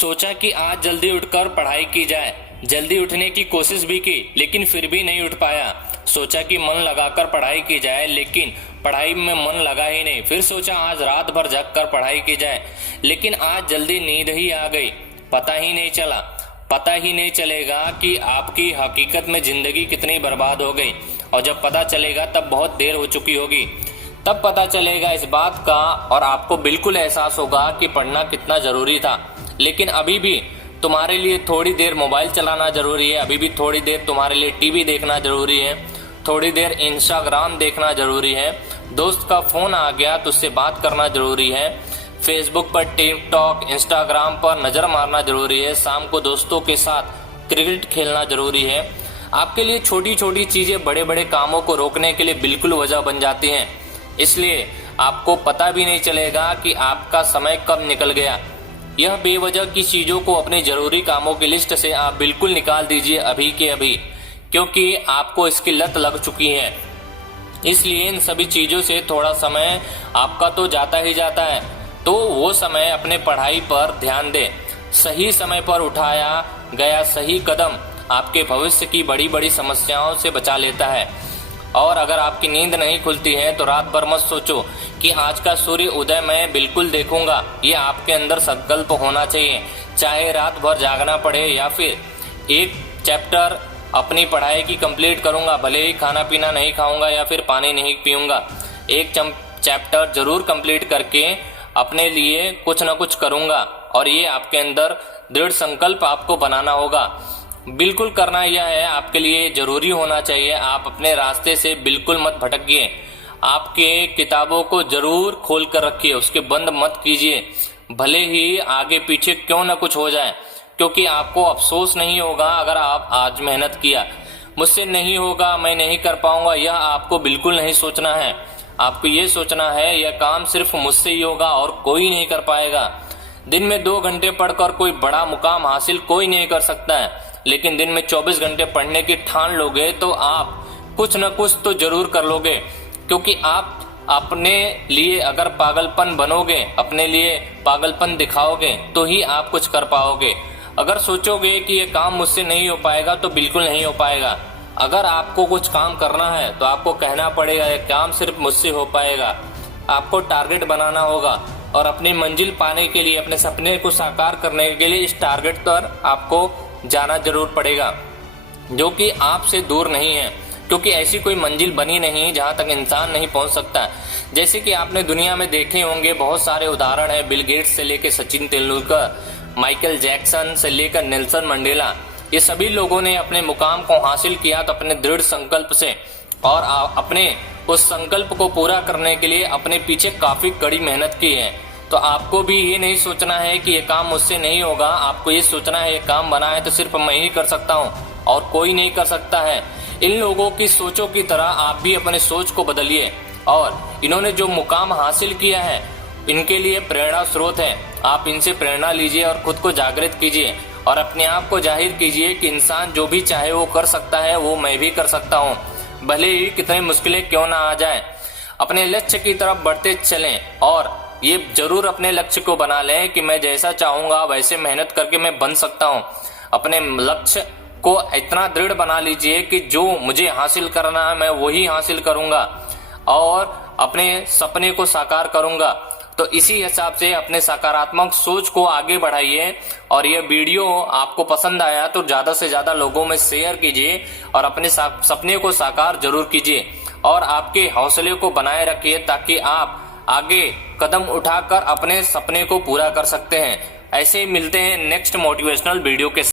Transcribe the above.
सोचा कि आज जल्दी उठकर पढ़ाई की जाए। जल्दी उठने की कोशिश भी की लेकिन फिर भी नहीं उठ पाया। सोचा कि मन लगाकर पढ़ाई की जाए लेकिन पढ़ाई में मन लगा ही नहीं। फिर सोचा आज रात भर जग कर पढ़ाई की जाए लेकिन आज जल्दी नींद ही आ गई। पता ही नहीं चलेगा कि आपकी हकीकत में जिंदगी कितनी बर्बाद हो गई, और जब पता चलेगा तब बहुत देर हो चुकी होगी। तब पता चलेगा इस बात का और आपको बिल्कुल एहसास होगा कि पढ़ना कितना जरूरी था। लेकिन अभी भी तुम्हारे लिए थोड़ी देर मोबाइल चलाना जरूरी है, अभी भी थोड़ी देर तुम्हारे लिए टीवी देखना जरूरी है, थोड़ी देर इंस्टाग्राम देखना जरूरी है, दोस्त का फोन आ गया तो उससे बात करना जरूरी है, फेसबुक पर, टिकटॉक, इंस्टाग्राम पर नजर मारना जरूरी है, शाम को दोस्तों के साथ क्रिकेट खेलना जरूरी है। आपके लिए छोटी छोटी चीजें बड़े बड़े कामों को रोकने के लिए बिल्कुल वजह बन जाती हैं। इसलिए आपको पता भी नहीं चलेगा कि आपका समय कब निकल गया। यह बेवजह की चीजों को अपने जरूरी कामों की लिस्ट से आप बिल्कुल निकाल दीजिए अभी के अभी, क्योंकि आपको इसकी लत लग चुकी है। इसलिए इन सभी चीजों से थोड़ा समय आपका तो जाता ही जाता है, तो वो समय अपने पढ़ाई पर ध्यान दें। सही समय पर उठाया गया सही कदम आपके भविष्य की बड़ी बड़ी समस्याओं से बचा लेता है। और अगर आपकी नींद नहीं खुलती है तो रात भर मत सोचो कि आज का सूर्य उदय मैं बिल्कुल देखूंगा। ये आपके अंदर संकल्प होना चाहिए, चाहे रात भर जागना पड़े या फिर एक चैप्टर अपनी पढ़ाई की कंप्लीट करूंगा, भले ही खाना पीना नहीं खाऊंगा या फिर पानी नहीं पीऊंगा। एक चैप्टर जरूर कंप्लीट करके अपने लिए कुछ न कुछ करूंगा, और ये आपके अंदर दृढ़ संकल्प आपको बनाना होगा। बिल्कुल करना यह है, आपके लिए जरूरी होना चाहिए। आप अपने रास्ते से बिल्कुल मत भटकिए। आपके किताबों को जरूर खोल कर रखिए, उसके बंद मत कीजिए, भले ही आगे पीछे क्यों न कुछ हो जाए, क्योंकि आपको अफसोस नहीं होगा अगर आप आज मेहनत किया। मुझसे नहीं होगा, मैं नहीं कर पाऊंगा, यह आपको बिल्कुल नहीं सोचना है। आपको ये सोचना है यह काम सिर्फ मुझसे ही होगा और कोई नहीं कर पाएगा। दिन में 2 घंटे पढ़कर कोई बड़ा मुकाम हासिल कोई नहीं कर सकता है, लेकिन दिन में 24 घंटे पढ़ने की ठान लोगे तो आप कुछ न कुछ तो जरूर कर लोगे। क्योंकि आप अपने लिए अगर पागलपन बनोगे, अपने लिए पागलपन दिखाओगे तो ही आप कुछ कर पाओगे। अगर सोचोगे कि ये काम मुझसे नहीं हो पाएगा तो बिल्कुल नहीं हो पाएगा। अगर आपको कुछ काम करना है तो आपको कहना पड़ेगा ये काम सिर्फ मुझसे हो पाएगा। आपको टारगेट बनाना होगा और अपनी मंजिल पाने के लिए, अपने सपने को साकार करने के लिए इस टारगेट पर आपको जाना जरूर पड़ेगा, जो कि आपसे दूर नहीं है। क्योंकि ऐसी कोई मंजिल बनी नहीं जहां तक इंसान नहीं पहुंच सकता। जैसे कि आपने दुनिया में देखे होंगे बहुत सारे उदाहरण है, बिल गेट्स से लेकर सचिन तेंदुलकर, माइकल जैक्सन से लेकर नेल्सन मंडेला, ये सभी लोगों ने अपने मुकाम को हासिल किया तो अपने दृढ़ संकल्प से, और अपने उस संकल्प को पूरा करने के लिए अपने पीछे काफी कड़ी मेहनत की है। तो आपको भी ये नहीं सोचना है कि ये काम मुझसे नहीं होगा, आपको ये सोचना है ये काम बना है तो सिर्फ मैं ही कर सकता हूँ और कोई नहीं कर सकता है। इन लोगों की सोचों की तरह आप भी अपने सोच को बदलिए, और इन्होंने जो मुकाम हासिल किया है इनके लिए प्रेरणा स्रोत है। आप इनसे प्रेरणा लीजिए और खुद को जागृत कीजिए और अपने आप को जाहिर कीजिए कि इंसान जो भी चाहे वो कर सकता है, वो मैं भी कर सकता हूँ, भले ही कितनी मुश्किलें क्यों ना आ जाए। अपने लक्ष्य की तरफ बढ़ते चलें और ये जरूर अपने लक्ष्य को बना लें कि मैं जैसा चाहूंगा वैसे मेहनत करके मैं बन सकता हूँ। अपने लक्ष्य को इतना दृढ़ बना लीजिए कि जो मुझे हासिल करना है मैं वही हासिल करूंगा और अपने सपने को साकार करूंगा। तो इसी हिसाब से अपने सकारात्मक सोच को आगे बढ़ाइए, और यह वीडियो आपको पसंद आया तो ज्यादा से ज्यादा लोगों में शेयर कीजिए और अपने सपने को साकार जरूर कीजिए और आपके हौसले को बनाए रखिए, ताकि आप आगे कदम उठाकर अपने सपने को पूरा कर सकते हैं। ऐसे ही मिलते हैं नेक्स्ट मोटिवेशनल वीडियो के साथ।